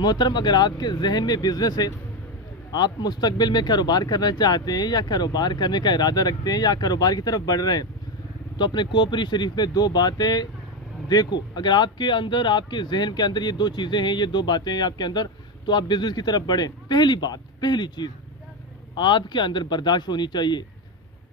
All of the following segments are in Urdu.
محترم، اگر آپ کے ذہن میں بزنس ہے، آپ مستقبل میں کاروبار کرنا چاہتے ہیں یا کاروبار کرنے کا ارادہ رکھتے ہیں یا کاروبار کی طرف بڑھ رہے ہیں، تو اپنے کوپری شریف میں دو باتیں دیکھو۔ اگر آپ کے اندر، آپ کے ذہن کے اندر یہ دو چیزیں ہیں، یہ دو باتیں ہیں آپ کے اندر، تو آپ بزنس کی طرف بڑھیں۔ پہلی بات، پہلی چیز، آپ کے اندر برداشت ہونی چاہیے۔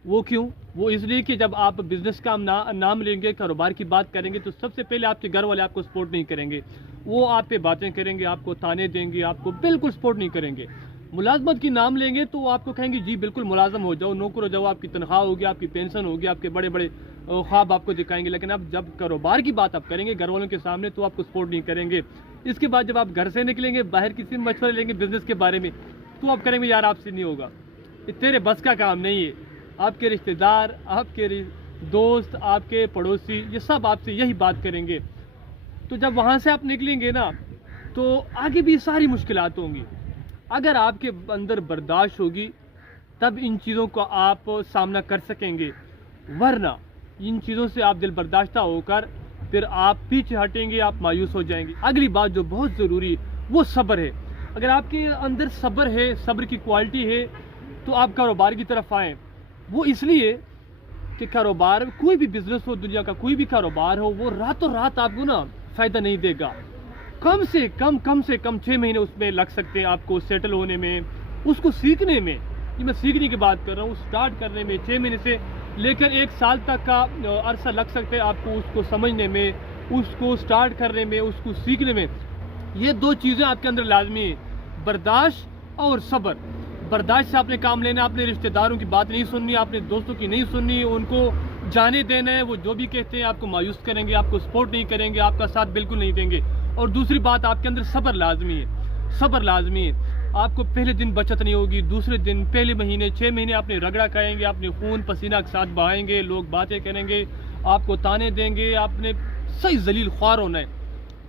وہ کیوں؟ وہ اس لیے کہ جب آپ بزنس کا نام لیں گے، کاروبار کی بات کریں گے، تو سب سے پہلے آپ کے گھر والے آپ کو سپورٹ نہیں کریں گے۔ وہ آپ پہ باتیں کریں گے، آپ کو تانے دیں گے، آپ کو بالکل سپورٹ نہیں کریں گے۔ ملازمت کی نام لیں گے تو وہ آپ کو کہیں گے جی بالکل ملازم ہو جاؤ، نوکر ہو جاؤ، آپ کی تنخواہ ہوگی، آپ کی پینشن ہوگی، آپ کے بڑے بڑے خواب آپ کو دکھائیں گے۔ لیکن اب جب کاروبار کی بات آپ کریں گے گھر والوں کے سامنے، تو آپ کو سپورٹ نہیں کریں گے۔ اس کے بعد جب آپ گھر سے نکلیں گے، باہر کسی سے مشورے لیں گے بزنس کے بارے میں، تو آپ کریں گے یار آپ سے نہیں ہوگا، یہ تیرے بس کا کام نہیں ہے۔ آپ کے رشتہ دار، آپ کے دوست، آپ کے پڑوسی، یہ سب آپ سے یہی بات کریں گے۔ تو جب وہاں سے آپ نکلیں گے نا، تو آگے بھی ساری مشکلات ہوں گی۔ اگر آپ کے اندر برداشت ہوگی تب ان چیزوں کا آپ سامنا کر سکیں گے، ورنہ ان چیزوں سے آپ دل برداشتہ ہو کر پھر آپ پیچھے ہٹیں گے، آپ مایوس ہو جائیں گے۔ اگلی بات جو بہت ضروری ہے وہ صبر ہے۔ اگر آپ کے اندر صبر ہے، صبر کی کوالٹی ہے، تو آپ کاروبار کی طرف آئیں۔ وہ اس لیے کہ کاروبار، کوئی بھی بزنس ہو، دنیا کا کوئی بھی کاروبار ہو، وہ راتوں رات آپ کو نا فائدہ نہیں دے گا۔ کم سے کم 6 مہینے اس میں لگ سکتے ہیں آپ کو سیٹل ہونے میں، اس کو سیکھنے میں۔ یہ میں سیکھنے کی بات کر رہا ہوں، سٹارٹ کرنے میں 6 مہینے سے لے کر 1 سال تک کا عرصہ لگ سکتے ہیں آپ کو اس کو سمجھنے میں، اس کو سٹارٹ کرنے میں، اس کو سیکھنے میں۔ یہ دو چیزیں آپ کے اندر لازمی ہیں، برداشت اور صبر۔ برداشت سے آپ نے کام لینا، اپنے رشتہ داروں کی بات نہیں سننی، اپنے دوستوں کی نہیں سننی، ان کو جانے دینا ہے۔ وہ جو بھی کہتے ہیں آپ کو مایوس کریں گے، آپ کو سپورٹ نہیں کریں گے، آپ کا ساتھ بالکل نہیں دیں گے۔ اور دوسری بات، آپ کے اندر صبر لازمی ہے، صبر لازمی ہے۔ آپ کو پہلے دن بچت نہیں ہوگی، دوسرے دن، پہلے مہینے، 6 مہینے آپ نے رگڑا کھائیں گے، اپنے خون پسینہ کے ساتھ بہائیں گے، لوگ باتیں کریں گے، آپ کو تانے دیں گے، آپ نے صحیح ذلیل خوار ہونا ہے۔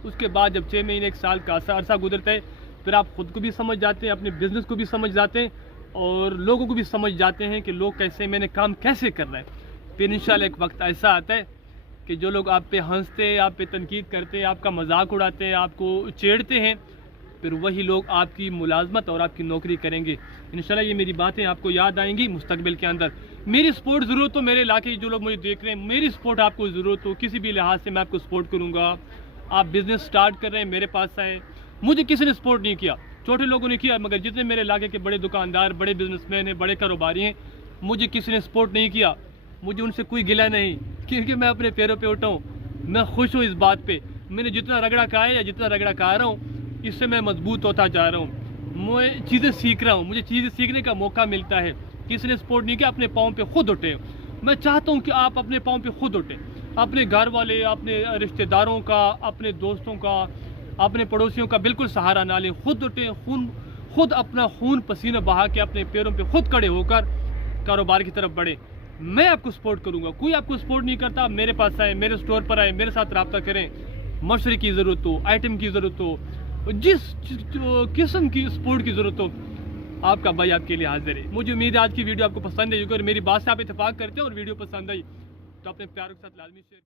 اس کے بعد جب 6 مہینے 1 سال کا عرصہ گزرتا ہے، پھر آپ خود کو بھی سمجھ جاتے ہیں، اپنے بزنس کو بھی سمجھ جاتے ہیں، اور لوگوں کو بھی سمجھ جاتے ہیں کہ لوگ کیسے، میں نے کام کیسے کرنا ہے۔ پھر انشاءاللہ ایک وقت ایسا آتا ہے کہ جو لوگ آپ پہ ہنستے ہیں، آپ پہ تنقید کرتے ہیں، آپ کا مذاق اڑاتے ہیں، آپ کو چیڑتے ہیں، پھر وہی لوگ آپ کی ملازمت اور آپ کی نوکری کریں گے۔ انشاءاللہ یہ میری باتیں آپ کو یاد آئیں گی مستقبل کے اندر۔ میری سپورٹ ضرورت ہو، میرے علاقے جو لوگ مجھے دیکھ رہے ہیں، میری سپورٹ آپ کو ضرورت ہو، کسی بھی لحاظ سے میں آپ کو سپورٹ کروں گا۔ آپ بزنس سٹارٹ کر رہے ہیں، میرے پاس آئے۔ مجھے کسی نے سپورٹ نہیں کیا، چھوٹے لوگوں نے کیا، مگر جتنے میرے علاقے کے بڑے دکاندار، بڑے بزنس مین ہیں، بڑے کاروباری ہیں، مجھے کسی نے سپورٹ نہیں کیا۔ مجھے ان سے کوئی گلہ نہیں، کیونکہ میں اپنے پیروں پہ اٹھا ہوں۔ میں خوش ہوں اس بات پہ، میں نے جتنا رگڑا کھایا ہے یا جتنا رگڑا کھا رہا ہوں، اس سے میں مضبوط ہوتا جا رہا ہوں۔ میں چیزیں سیکھ رہا ہوں، مجھے چیزیں سیکھنے کا موقع ملتا ہے۔ کسی نے سپورٹ نہیں کیا، اپنے پاؤں پہ خود اٹھے۔ میں چاہتا ہوں کہ آپ اپنے پاؤں پہ خود اٹھیں، اپنے گھر والے، اپنے رشتہ داروں کا، اپنے دوستوں کا، اپنے پڑوسیوں کا بالکل سہارا نہ لیں، خود اٹھیں، خود اپنا خون پسینہ بہا کے اپنے پیروں پہ خود کھڑے ہو کر کاروبار کی طرف بڑھیں۔ میں آپ کو سپورٹ کروں گا، کوئی آپ کو سپورٹ نہیں کرتا، میرے پاس آئے، میرے سٹور پر آئے، میرے ساتھ رابطہ کریں۔ مشورے کی ضرورت ہو، آئٹم کی ضرورت ہو، جس قسم کی سپورٹ کی ضرورت ہو، آپ کا بھائی آپ کے لیے حاضر ہے۔ مجھے امید ہے آج کی ویڈیو آپ کو پسند ہے، کیونکہ میری بات سے آپ اتفاق کرتے ہیں اور ویڈیو پسند آئی تو اپنے پیاروں کے ساتھ لازمی شیئر